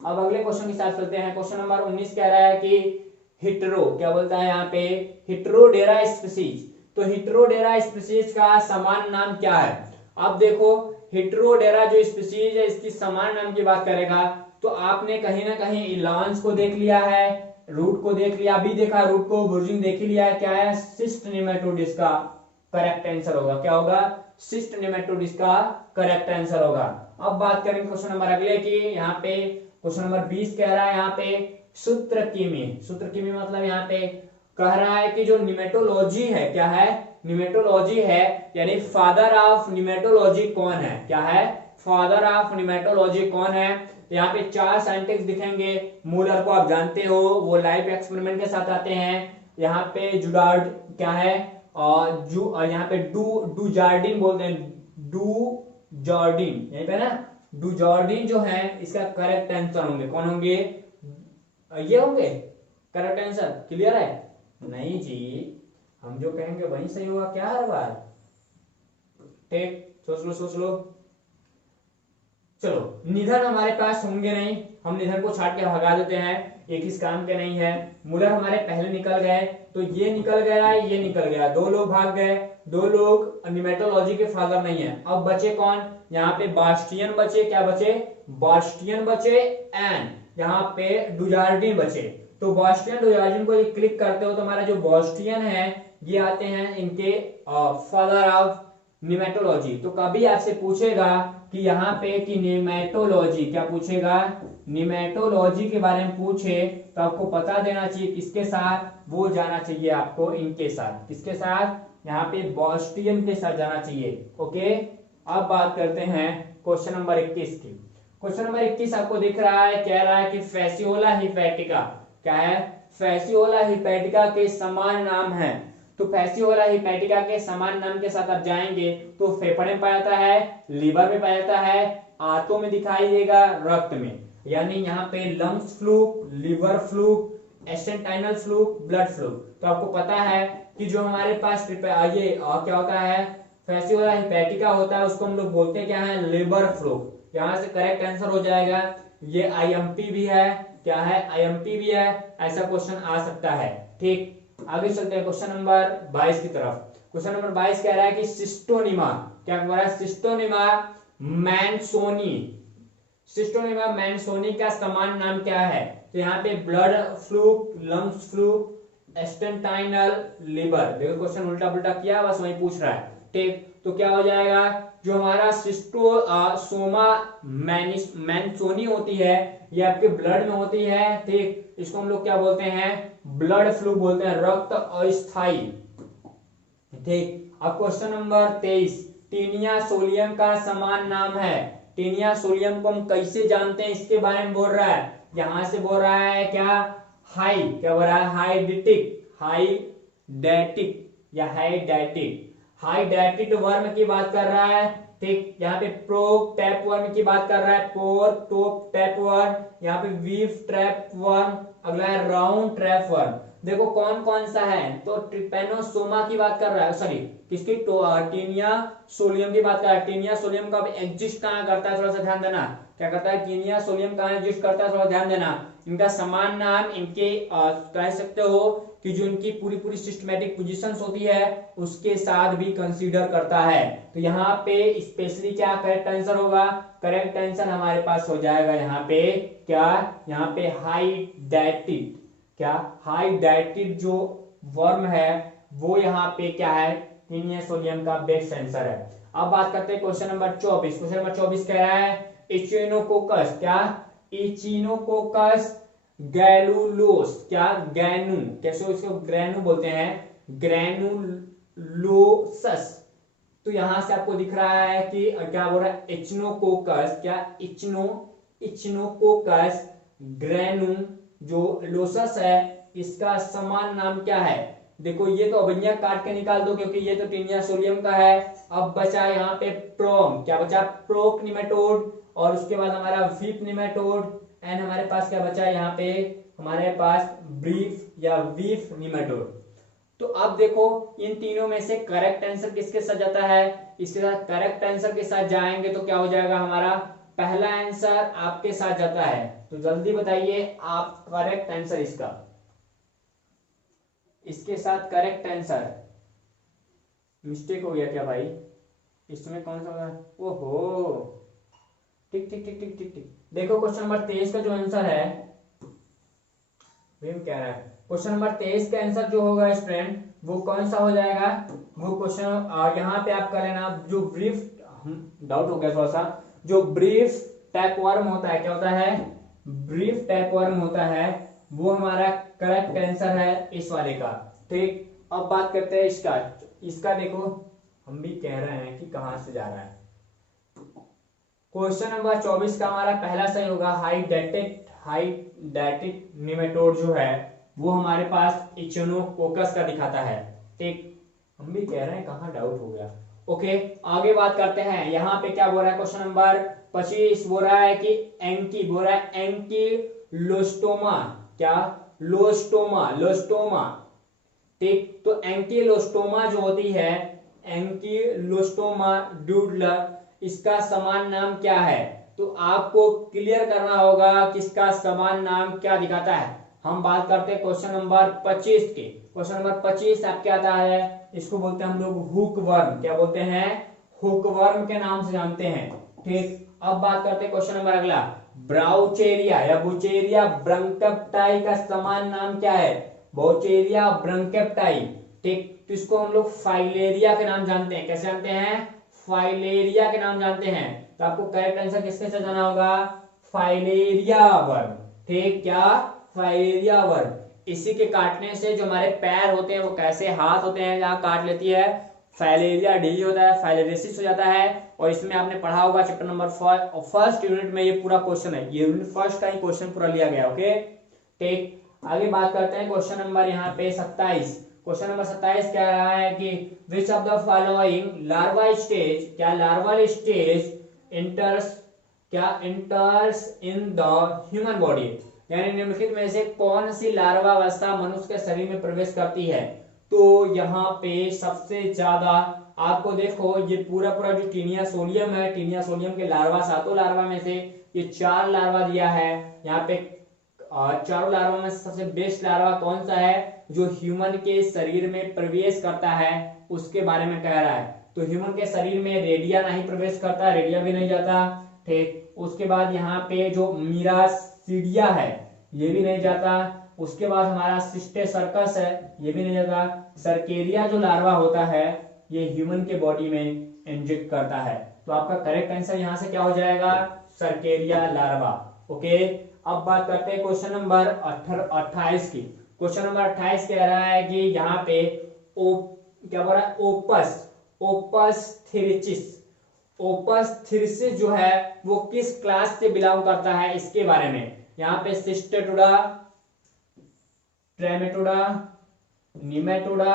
अब अगले क्वेश्चन के साथ चलते हैं। क्वेश्चन नंबर 19 कह रहा है कि हिट्रो, क्या बोलता है यहाँ पे, हिट्रोडेरा स्पीशीज। तो हिट्रोडेरा स्पीशीज का समान नाम क्या है। अब देखो हिट्रोडेरा जो स्पीशीज है इसकी समान नाम की बात करेगा तो आपने कहीं ना कहीं लांस को देख लिया है, रूट को देख लिया, अभी देखा रूट को, बुर्जिंग देख लिया है, क्या है, सिस्ट नेमेटोड इसका करेक्ट आंसर होगा। क्या होगा, सिस्ट नेमेटोड इसका करेक्ट आंसर होगा। अब बात करेंगे क्वेश्चन नंबर अगले की। यहाँ पे क्वेश्चन नंबर 20 कह रहा है यहाँ पे सूत्रकीमी। सूत्रकीमी मतलब यहाँ पे कह रहा है कि जो निमेटोलॉजी है, क्या है, निमेटोलॉजी है, यानी फादर ऑफ निमेटोलॉजी कौन है, क्या है, फादर ऑफ निमेटोलॉजी कौन है। यहाँ पे 4 साइंटिस्ट दिखेंगे। मूलर को आप जानते हो, वो लाइव एक्सपेरिमेंट के साथ आते हैं। यहाँ पे जुडार्ड क्या है, और यहाँ पे डू जार्डिन बोलते हैं, डू जॉर्डिन, यहीं पे ना डुजॉर्डिन जो है इसका करेक्ट आंसर होंगे। कौन होंगे? ये होंगे करेक्ट आंसर। क्लियर है? नहीं जी, हम जो कहेंगे वही सही होगा क्या हर बार? ठीक, सोच लो। चलो, निधन हमारे पास होंगे नहीं, हम निधन को छाट के भगा देते हैं, एक इस काम के नहीं है। मुलर हमारे पहले निकल गए, तो ये निकल गया, ये निकल गया, दो लोग भाग गए, दो लोग निमेटोलॉजी के फादर नहीं है। अब बचे कौन? यहाँ पे बास्टियन बचे, क्या बचे? बास्टियन बचे, एंड यहाँ पे डुजार्डिन बचे। तो बास्टियन डुजार्डिन को क्लिक करते हो तो हमारा जो बास्टियन है ये आते हैं इनके फादर ऑफ निमेटोलॉजी। तो कभी आपसे पूछेगा कि यहाँ पे कि निमेटोलॉजी, क्या पूछेगा? निमेटोलॉजी के बारे में पूछे तो आपको पता देना चाहिए किसके साथ, वो जाना चाहिए आपको इनके साथ। किसके साथ? यहाँ पे बास्टियन के साथ जाना चाहिए। ओके, अब बात करते हैं क्वेश्चन नंबर 21 की। क्वेश्चन नंबर 21 आपको दिख रहा है, कह रहा है कि फैसियोला हिपैटिका, क्या है? फैसियोला हिपैटिका के समान नाम है। तो फैसियोला हिपैटिका के समान नाम के साथ आप जाएंगे तो फेफड़े में पाया जाता है, लीवर में पाया जाता है, आंतों में दिखाई देगा, रक्त में। यानी यहाँ पे lungs fluke, liver fluke, intestinal fluke, blood fluke. तो आपको पता है कि जो हमारे पास ये क्या होता है, फैसियोला हिपैटिका होता है, उसको हम लोग बोलते हैं क्या है? Liver fluke. यहाँ से करेक्ट आंसर हो जाएगा। ये आईएमपी भी है, क्या है? आईएमपी भी है, ऐसा क्वेश्चन आ सकता है। ठीक, आगे चलते हैं क्वेश्चन नंबर 22 की तरफ। क्वेश्चन नंबर 22 कह रहा है कि सिस्टोनिमा, क्या कह रहा है? सिस्टोनिमा मैनसोनी, सिस्टोनिमा मैनसोनी का समान नाम क्या है? तो यहाँ पे blood fluke, lungs fluke, intestinal, liver. देखो क्वेश्चन उल्टा पुल्टा किया, बस वही पूछ रहा है। ठीक, तो क्या हो जाएगा? जो हमारा सिस्टोसोमा मैनसोनी होती है ये आपके ब्लड में होती है। ठीक, इसको हम लोग क्या बोलते हैं? ब्लड फ्लू बोलते हैं, रक्त अस्थाई। ठीक, अब क्वेश्चन नंबर 23, टीनिया सोलियम का समान नाम है। टीनिया सोलियम को हम कैसे जानते हैं इसके बारे में बोल रहा है। यहां से बोल रहा है क्या? हाई, क्या बोल रहा है? हाइडेटिक, हाइडेटिक या हाइडेटिक, हाइडेटिक वर्म की बात कर रहा है। ठीक, यहाँ पे प्रोक टैप वर्म की बात कर रहा है, पोर टोप टैप वर्म, यहाँ पे वीफ ट्रैप वर्म, अगला है राउंड ट्रैप वर्म। देखो कौन कौन सा है, तो ट्रिपेनोसोमा की बात कर रहा है, सॉरी किसकी? टीनिया सोलियम की बात कर रहा है। टीनिया सोलियम का एग्जिस्ट कहाँ करता है, थोड़ा सा ध्यान देना। क्या करता है? टीनिया सोलियम कहाँ एग्जिस्ट करता है, थोड़ा ध्यान देना। इनका समान नाम, इनके कह सकते हो कि जो इनकी पूरी पूरी सिस्टमैटिक पोजीशंस होती है उसके साथ भी कंसीडर करता है। तो यहाँ पे स्पेशली क्या करेक्ट आंसर होगा? करेक्ट आंसर हमारे पास हो जाएगा यहाँ पे क्या? यहाँ पे हाइडेटिड, क्या? हाइडेटिड जो वर्म है वो यहाँ पे क्या है? टीनिया सोलियम का बेस्ट आंसर है। अब बात करते हैं क्वेश्चन नंबर 24। क्वेश्चन नंबर 24 कह रहा है इचिनोकोकस, क्या? इचिनोकोकस गैलुलोस, क्या? गैनू, कैसे इसको ग्रैनू बोलते हैं, ग्रैनुलोसस। तो यहां से आपको दिख रहा है कि क्या बोल रहा है? इचिनोकोकस, क्या? इचिनोकोकस ग्रैनू जो लोसस है इसका समान नाम क्या है? देखो ये तो अबैया काट के निकाल दो क्योंकि ये तो टीनिया सोलियम का है। अब बचा यहाँ पे प्रोम, क्या बचा? प्रोक निमेटोड, और उसके बाद हमारा वीप निमेटोड, एंड हमारे पास क्या बचा यहाँ पे? हमारे पास ब्रीफ या वीफ निमेटोड। तो अब देखो इन तीनों में से करेक्ट आंसर किसके साथ जाता है? इसके साथ करेक्ट आंसर के साथ जाएंगे तो क्या हो जाएगा? हमारा पहला आंसर आपके साथ जाता है। तो जल्दी बताइए आप करेक्ट आंसर इसका, इसके साथ करेक्ट आंसर। मिस्टेक हो गया क्या भाई? इसमें कौन सा होगा? ओहो, ठीक ठीक ठीक ठीक ठीक ठीक। देखो क्वेश्चन नंबर 23 का जो आंसर है, भीम कह रहा है क्वेश्चन नंबर 23 का आंसर जो होगा स्टूडेंट वो कौन सा हो जाएगा? वो क्वेश्चन यहाँ पे आप कर लेना, जो ब्रीफ, डाउट हो गया थोड़ा सा, जो ब्रीफ टैपवर्म होता है, क्या होता है? ब्रीफ टैपवर्म होता है, वो हमारा करेक्ट आंसर है इस वाले का। ठीक, अब बात करते हैं इसका। इसका देखो हम भी कह रहे हैं कि कहां से जा रहा है। क्वेश्चन नंबर 24 का हमारा पहला सही होगा। हाइडेटिक निमेटोड जो है वो हमारे पास इचिनोकोकस का दिखाता है। ठीक, हम भी कह रहे हैं कहां डाउट हो गया। ओके, आगे बात करते हैं। यहाँ पे क्या बोल रहा है, क्वेश्चन नंबर 25 बोल रहा है कि एंकी, बोल रहा है एंकीलोस्टोमा, क्या, लोस्टोमा, लोस्टोमा, ठीक। तो एंकीलोस्टोमा जो होती है, एंकीलोस्टोमा ड्यूडलर, इसका समान नाम क्या है? तो आपको क्लियर करना होगा कि इसका समान नाम क्या दिखाता है। हम बात करते हैं क्वेश्चन नंबर 25 की। क्वेश्चन नंबर 25 आपके आता है, इसको बोलते हैं हम लोग हुक वर्म, क्या बोलते हैं, हुक वर्म के नाम से जानते हैं, ठीक। अब बात करते हैं क्वेश्चन नंबर अगला, ब्राउचेरिया या बुचेरिया ब्रंकप्टाई का समान नाम क्या है? बोचेरिया ब्रंकेप्टाई, ठीक। तो इसको हम लोग फाइलेरिया के नाम जानते हैं। कैसे जानते हैं? फाइलेरिया के नाम जानते हैं। तो आपको करेक्ट आंसर किसके साथ जाना होगा? फाइलेरिया वर्म, ठीक। क्या? Filaria worm. इसी के काटने से जो हमारे पैर होते हैं वो कैसे हाथ होते हैं, जहां काट लेती है, फाइलेरिया डिजीज होता है, फाइलेरिसिस हो जाता है। और इसमें आपने पढ़ा होगा चैप्टर नंबर फर्स्ट यूनिट में, ये पूरा क्वेश्चन है, ये यूनिट फर्स्ट का ही क्वेश्चन पूरा लिया गया, ओके, ठीक। आगे बात करते हैं क्वेश्चन नंबर यहाँ पे 27। क्वेश्चन नंबर 27 कह रहा है कि which of the following larva stage, क्या लार्वल स्टेज इंटर्स, क्या इंटर्स इन द ह्यूमन बॉडी, यानी निम्नलिखित में से कौन सी लार्वा अवस्था मनुष्य के शरीर में प्रवेश करती है? तो यहाँ पे सबसे ज्यादा आपको देखो, ये पूरा पूरा जो टीनिया सोलियम है, टीनिया सोलियम के लार्वा, 7 लार्वा में से ये 4 लार्वा दिया है। यहाँ पे चारों लार्वा में सबसे बेस्ट लार्वा कौन सा है जो ह्यूमन के शरीर में प्रवेश करता है, उसके बारे में कह रहा है। तो ह्यूमन के शरीर में रेडिया नहीं प्रवेश करता, रेडिया भी नहीं जाता, ठीक। उसके बाद यहाँ पे जो मीरासीडिया है ये भी नहीं जाता। उसके बाद हमारा सिस्टे सर्कस है, ये भी नहीं जाता। सर्केरिया जो लार्वा होता है ये ह्यूमन के बॉडी में इंजेक्ट करता है। तो आपका करेक्ट आंसर यहाँ से क्या हो जाएगा? Cercaria larva, okay. अब बात करते हैं क्वेश्चन नंबर 28 की। क्वेश्चन नंबर 28 कह रहा है कि यहाँ पे क्या बोल रहा है, ओपस थ्रिचिस, ओपस थ्रिचिस जो है वो किस क्लास से बिलोंग करता है, इसके बारे में। यहाँ पे सिस्टेटोडा, ट्रेमेटोडा, निमेटोडा,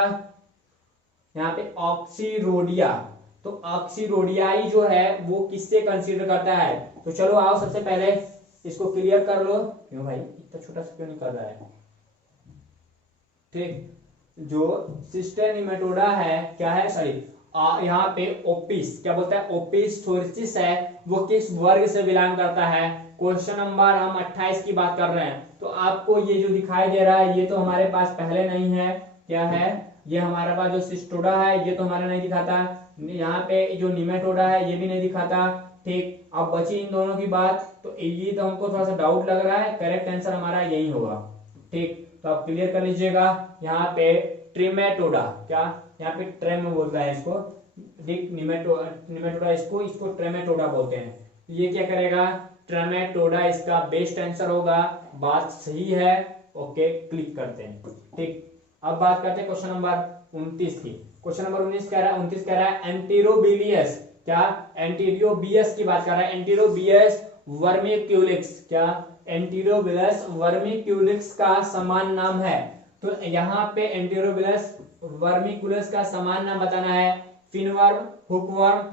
यहाँ पे ऑक्सीरोडिया। तो ऑक्सीरोडियाई जो है वो किससे कंसीडर करता है? तो चलो आओ सबसे पहले इसको क्लियर कर लो। क्यों भाई इतना छोटा सा क्यों नहीं कर रहा है, ठीक। जो सिस्टर निमेटोडा है, क्या है, सॉरी, यहाँ पे ओपिस, क्या बोलता है, ओपिस थोरिचिस है, वो किस वर्ग से बिलोंग करता है? क्वेश्चन नंबर हम 28 की बात कर रहे हैं। तो आपको ये जो दिखाई दे रहा है ये तो हमारे पास पहले नहीं है, क्या है, ये हमारे पास जो सिस्टोडा है ये तो हमारा नहीं दिखाता, यहाँ पे जो निमेटोडा है ये भी नहीं दिखाता, ठीक। अब बची इन दोनों की बात, तो ये तो हमको थोड़ा सा डाउट लग रहा है, करेक्ट आंसर हमारा यही होगा, ठीक। तो आप क्लियर कर लीजिएगा। यहाँ पे ट्रिमेटोडा, क्या, यहाँ पे ट्रेम बोलता है इसको, निमेटोडा इसको ट्रेमेटोडा बोलते हैं। ये क्या करेगा, ट्रेमेटोडा इसका बेस्ट आंसर होगा, बात सही है, ओके, क्लिक करते हैं, ठीक। अब बात करते हैं क्वेश्चन नंबर 29 की। क्वेश्चन नंबर 29 कह रहा है, 29 कह रहा है एंटीरोबिलियस, क्या, एंटीरोबियस की बात कर रहा है, एंटीरोबियस वर्मिक्यूलिक्स, क्या, एंटीरोबिलस वर्मिक्यूलिक्स का समान नाम है। तो यहाँ पे एंटीरोबिलस वर्मिक्यूलिक्स का समान नाम बताना है। फिनवर्म, हुकवर्म,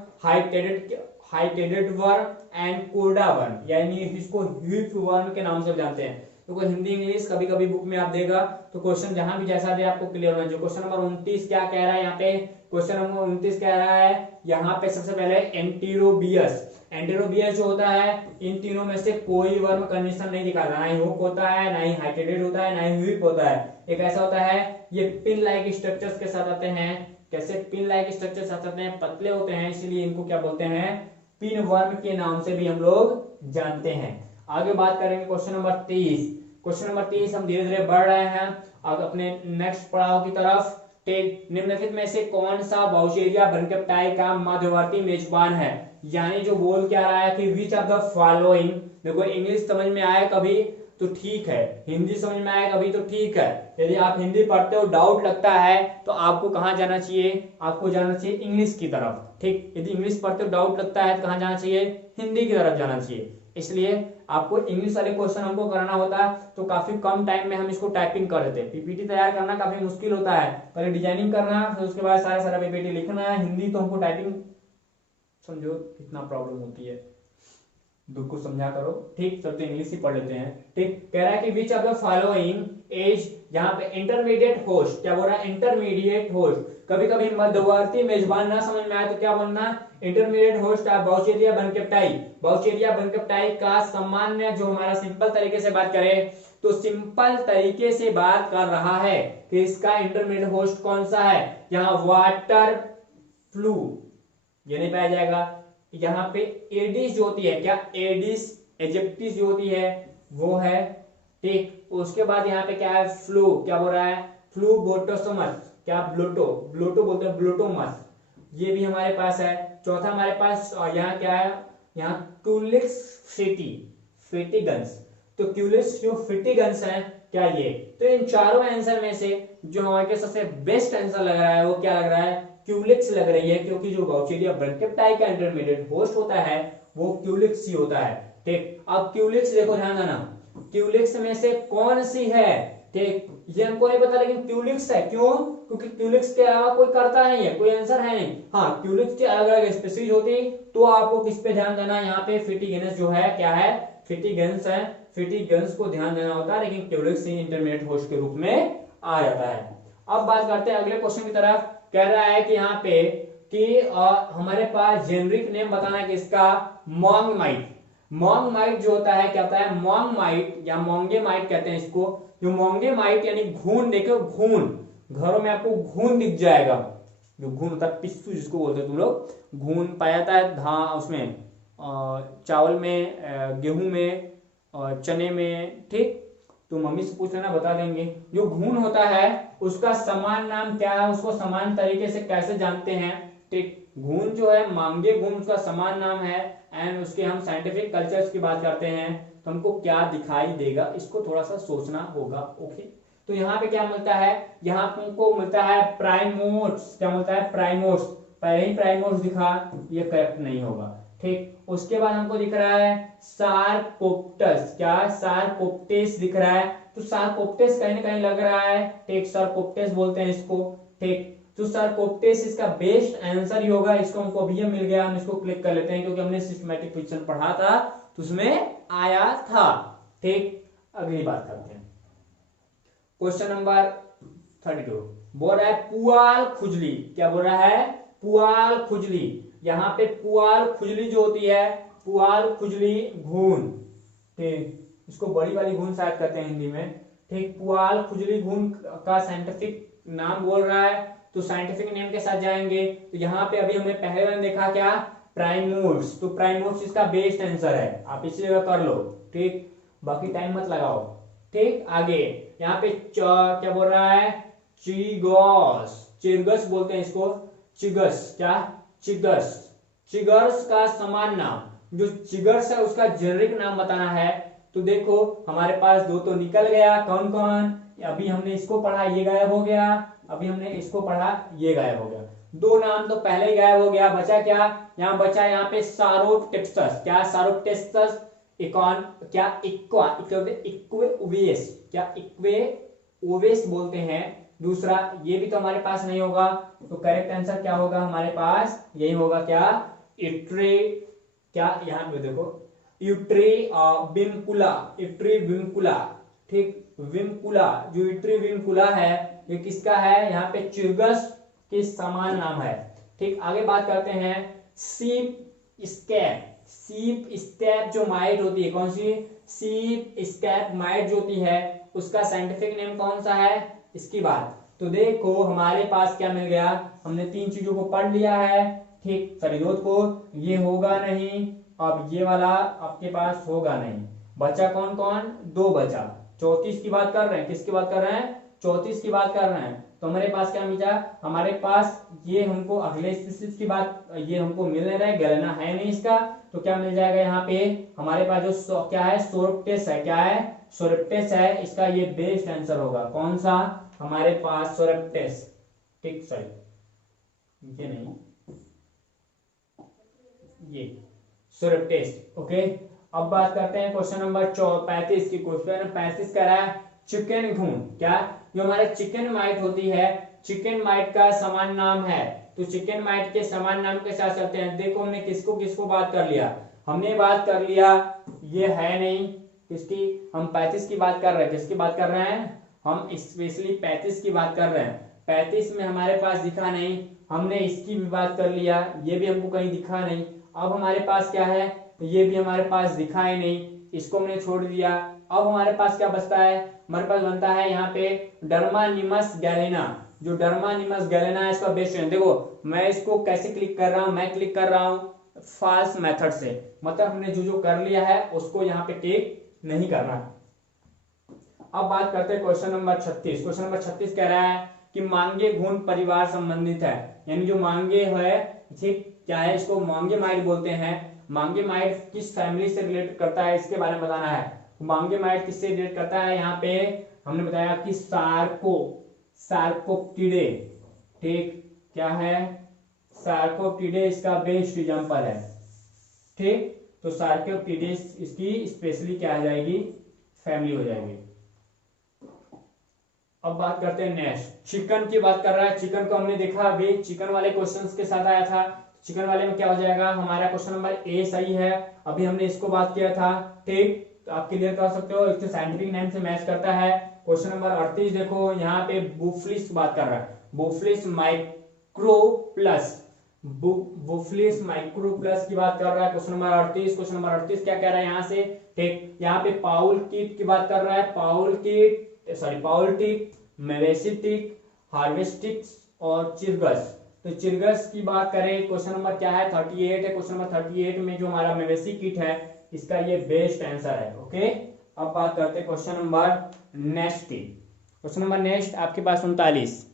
हाइटेडेड वर्म एंड कोडा वर्म, यानी इसको ह्यूप वर्म के नाम से जानते हैं। तो कोई हिंदी इंग्लिश कभी कभी बुक में आप देगा तो क्वेश्चन जहां भी जैसा दे आपको क्लियर होना चाहिए। क्वेश्चन नंबर 29 क्या कह रहा है यहाँ पे, क्वेश्चन नंबर 29 कह रहा है यहाँ पे सबसे पहले एंटीरोबियस, एंटीरोबियस जो होता है इन तीनों में से कोई वर्म कंडीशन नहीं दिखाता, ना ही हुक होता है, ना ही हाइटेडेड होता है, ना ही ह्यूप होता है। एक ऐसा होता है ये पिन लाइक स्ट्रक्चर्स के साथ आते हैं। कैसे पिन लाइक स्ट्रक्चर साथ आते हैं, पतले होते हैं, इसलिए इनको क्या बोलते हैं, पिन वर्म के नाम से भी हम लोग जानते हैं। आगे बात करेंगे क्वेश्चन नंबर 30। क्वेश्चन नंबर 30 हम धीरे धीरे बढ़ रहे हैं अब अपने नेक्स्ट पड़ाव की तरफ। निम्नलिखित में से कौन सा बाउचेरिया ब्रंकेप्टाई का मध्यवर्ती मेजबान है, यानी जो बोल क्या रहा है कि विच ऑफ द फॉलोइंग, देखो इंग्लिश समझ में आए कभी तो ठीक है, हिंदी समझ में आए कभी तो ठीक है। यदि आप हिंदी पढ़ते हो डाउट लगता है तो आपको कहाँ जाना चाहिए, आपको जाना चाहिए इंग्लिश की तरफ, ठीक। यदि इंग्लिश पढ़ते हो डाउट लगता है तो कहाँ जाना चाहिए, हिंदी की तरफ जाना चाहिए। इसलिए आपको इंग्लिश वाले क्वेश्चन हमको कराना होता है तो काफी कम टाइम में हम इसको टाइपिंग कर देते हैं। पीपीटी तैयार करना काफी मुश्किल होता है, पहले डिजाइनिंग करना, फिर उसके बाद सारा सारा पीपीटी लिखना है। हिंदी तो हमको टाइपिंग समझो कितना प्रॉब्लम होती है, दुख को समझा करो। ठीक, चलते इंग्लिश ही पढ़ लेते हैं। ठीक, कह रहा है कि which of the following as, यहाँ पे इंटरमीडिएट होस्ट, क्या बोल रहा है, इंटरमीडिएट होस्ट। कभी कभी मध्यवर्ती मेजबान ना समझ में आए तो क्या बोलना, इंटरमीडिएट होस्ट ऑफ बाउचेरिया बनकेप्टाई, बाउचेरिया बनकेप्टाई का सामान्य, जो हमारा सिंपल तरीके से बात करें तो सिंपल तरीके से बात कर रहा है कि इसका इंटरमीडिएट होस्ट कौन सा है। यहाँ वाटर फ्लू ये नहीं पाया जाएगा। यहाँ पे एडिस जो होती है, क्या एडिस एजिप्टिस जो होती है वो है। ठीक, उसके बाद यहाँ पे क्या है, फ्लू, क्या बोल रहा है, फ्लू बोटोसमस, क्या ब्लोटो, ब्लोटो बोलते हैं, ब्लोटोमस, ये भी हमारे पास है। चौथा हमारे पास यहाँ क्या है, यहाँ क्यूलिक्स फिटिगन्स, तो क्यूलिक्स जो फिटिगन्स है क्या ये। तो इन चारों आंसर में से जो हमारे सबसे बेस्ट आंसर लग रहा है वो क्या लग रहा है, क्यूलिक्स लग रही है, क्योंकि जो बाउचेरिया बनकेप्टाई का इंटरमीडिएट होस्ट होता है वो क्यूलिक्स ही होता है। ठीक, अब क्यूलिक्स देखो ध्यान देना, क्यूलिक्स में से कौन सी है। ठीक, ये हमको नहीं पता लेकिन क्यूलिक्स है, क्यों, क्योंकि क्यूलिक्स के अलावा कोई करता नहीं है, कोई आंसर है नहीं। हाँ, क्यूलिक्स की अलग अलग स्पीशीज होती तो आपको किस पे ध्यान देना, यहाँ पे फिटिगेनस जो है क्या है, फिटिगेंस है, फिटिगेंस को ध्यान देना होता है, लेकिन क्यूलिक्स ही इंटरमीडिएट होस्ट के रूप में आ जाता है। अब बात करते हैं अगले क्वेश्चन की तरफ। कह रहा है कि यहाँ पे कि हमारे पास जेनरिक नेम बताना है किसका, मोंगमाइट। मोंगमाइट जो होता है क्या होता है, मोंगमाइट या मोंगेमाइट कहते हैं इसको। जो मोंगेमाइट यानी घून, देखो घून, घरों में आपको घून दिख जाएगा, जो घून होता है, पिस्सू जिसको बोलते हैं तुम लोग, घून पाया जाता है धान उसमें, चावल में, गेहूं में, चने में। ठीक, तो मम्मी से पूछ लेना, बता देंगे। जो घून होता है उसका समान नाम क्या है, उसको समान तरीके से कैसे जानते हैं। ठीक, घून जो है मांगे घून, उसका समान नाम है। एंड उसके हम साइंटिफिक कल्चर्स की बात करते हैं तो हमको क्या दिखाई देगा, इसको थोड़ा सा सोचना होगा। ओके, तो यहाँ पे क्या मिलता है, यहाँ हमको मिलता है प्राइमोर्ड्स, क्या मिलता है, प्राइमोर्ड्स। पहले ही प्राइमोर्ड्स दिखा, ये करेक्ट नहीं होगा। ठीक, उसके बाद हमको दिख रहा है सारकोप्टस, क्या सारकोप्टेस दिख रहा है, तो सारकोप्टेस कहीं ना कहीं लग रहा है। ठीक, सारकोप्टेस बोलते हैं इसको। ठीक, तो सारकोप्टेस इसका बेस्ट आंसर ही होगा। इसको हमको अभी मिल गया, हम इसको क्लिक कर लेते हैं क्योंकि हमने सिस्टमैटिक क्वेश्चन पढ़ा था तो उसमें आया था। ठीक, अगली बात करते हैं, क्वेश्चन नंबर 32 बोल रहा है पुआल खुजली, क्या बोल रहा है, पुआल खुजली। यहाँ पे पुआल खुजली जो होती है, पुआल खुजली घून, ठीक, इसको बड़ी वाली घून शायद कहते हैं हिंदी में। ठीक, पुआल खुजली घून का साइंटिफिक नाम बोल रहा है, तो साइंटिफिक नेम के साथ जाएंगे। तो यहाँ पे अभी हमने पहले वाला देखा क्या, प्राइमोर्ड्स, तो प्राइमोर्ड्स इसका बेस्ट आंसर है, आप इसी जगह कर लो। ठीक, बाकी टाइम मत लगाओ। ठीक, आगे यहाँ पे क्या बोल रहा है, चिगस, चिरगस बोलते हैं इसको, चिगस, क्या चिगस, चिगर्स का समान नाम, जो चिगर्स है उसका जेनरिक नाम बताना है। तो देखो हमारे पास दो तो निकल गया, कौन कौन, अभी हमने इसको पढ़ा ये गायब हो गया, अभी हमने इसको पढ़ा ये गायब हो गया, दो नाम तो पहले ही गायब हो गया। बचा क्या, यहाँ बचा यहाँ पे सारोप्टेप्सस, क्या सारोप्टेप्सस, इकॉन, क्या इक्वा, इक्वे ओवेस, क्या इक्वे ओवेस बोलते हैं। दूसरा ये भी तो हमारे पास नहीं होगा, तो करेक्ट आंसर क्या होगा हमारे पास, यही होगा क्या, इट्रे, क्या यहाँ पे देखो यूट्री विंकुला, इट्री विंकुला। ठीक, विंकुला, जो इट्री विंकुला है ये किसका है, यहाँ पे चिरगस के समान नाम है। ठीक, आगे बात करते हैं सीप स्कैप, सीप स्कैप जो माइट होती है, कौन सी, सीप स्कैप माइट जो होती है उसका साइंटिफिक नेम कौन सा है, इसकी बात। तो देखो हमारे पास क्या मिल गया, हमने तीन चीजों को पढ़ लिया है। ठीक, सरिदोत को ये होगा नहीं, अब ये वाला आपके पास होगा नहीं, बचा कौन कौन, दो बचा। 34 की बात कर रहे हैं, किसकी बात कर रहे हैं, 34 की बात कर रहे हैं। तो हमारे पास क्या मिला, हमारे पास ये हमको अगले स्पीशीज की बात, ये हमको मिल नहीं रहा है, गलना है नहीं इसका, तो क्या मिल जाएगा यहाँ पे हमारे पास जो क्या है, सोरप्टेस है, क्या है, सोरप्टेस है, इसका ये बेस्ट आंसर होगा। कौन सा, हमारे पास सोरप्टेस। ठीक, सही, ये नहीं, ये सोरप्टेस। ओके, अब बात करते हैं क्वेश्चन नंबर 35 की। क्वेश्चन 35 कह रहा है चिकन घून, क्या जो हमारे चिकन माइट होती है, चिकन माइट का समान नाम है। तो चिकन माइट के समान नाम के साथ चलते हैं। देखो हमने किसको किसको बात कर लिया, हमने बात कर लिया, ये है नहीं किसकी, हम 35 की बात कर रहे हैं। किसकी बात कर रहे हैं, हम स्पेशली 35 की बात कर रहे हैं। 35 में हमारे पास दिखा नहीं, हमने इसकी भी बात कर लिया, ये भी हमको कहीं दिखा नहीं। अब हमारे पास क्या है, ये भी हमारे पास दिखा ही नहीं, इसको हमने छोड़ दिया। अब हमारे पास क्या बचता है, हमारे पास बनता है यहाँ पे डर्मानिमस गैलेना। जो डर्मानिमस गैलेना है इसका बेस्ट फ्रेंड। देखो मैं इसको कैसे क्लिक कर रहा हूँ, मैं क्लिक कर रहा हूँ फाल्स मेथड से, मतलब हमने जो जो कर लिया है उसको यहाँ पे टिक नहीं करना। अब बात करते हैं क्वेश्चन नंबर 36। क्वेश्चन नंबर 36 कह रहा है कि मांगे घून परिवार संबंधित है, यानी जो मांगे है ठीक क्या है, इसको मांगे माइट बोलते हैं। मांगे माइट किस फैमिली से रिलेट करता है इसके बारे में बताना है। मांगे माइट किससे रिलेट करता है, यहाँ पे हमने बताया कि सार्कोप्टिडे, ठीक क्या है, सार्कोप्टिडे इसका बेस्ट एग्जांपल है, ठीक। तो सार्कोप्टिडे इसकी स्पेशली क्या आ जाएगी, फैमिली हो जाएगी। अब बात करते हैं नेक्स्ट, चिकन की बात कर रहा है। चिकन को हमने देखा अभी, चिकन वाले क्वेश्चंस के साथ आया था। चिकन वाले में क्या हो जाएगा, हमारा क्वेश्चन नंबर ए सही है, अभी हमने इसको बात किया था, ठीक। तो आप क्लियर कर सकते हो, इसके साइंटिफिक नेम से मैच करता है। क्वेश्चन नंबर 38 देखो, यहाँ पे बुफलिस बात कर रहा है, बुफलिस माइक्रोप्लस, बुफलिस माइक्रोप्लस की बात कर रहा है क्वेश्चन नंबर 38। क्वेश्चन नंबर 38 क्या कह रहा है यहाँ से, ठीक। यहाँ पे पाउल कीट की बात कर रहा है, पाउल टिक, मेवेसी टिक, हार्वेस्टिक्स और चिरगस। तो चिरगस की बात करें, क्वेश्चन नंबर क्या है 38 है। क्वेश्चन नंबर 38 में जो हमारा मेवेसी किट है इसका ये बेस्ट आंसर है, ओके। अब बात करते हैं क्वेश्चन नंबर नेक्स्ट की। क्वेश्चन नंबर नेक्स्ट आपके पास 39।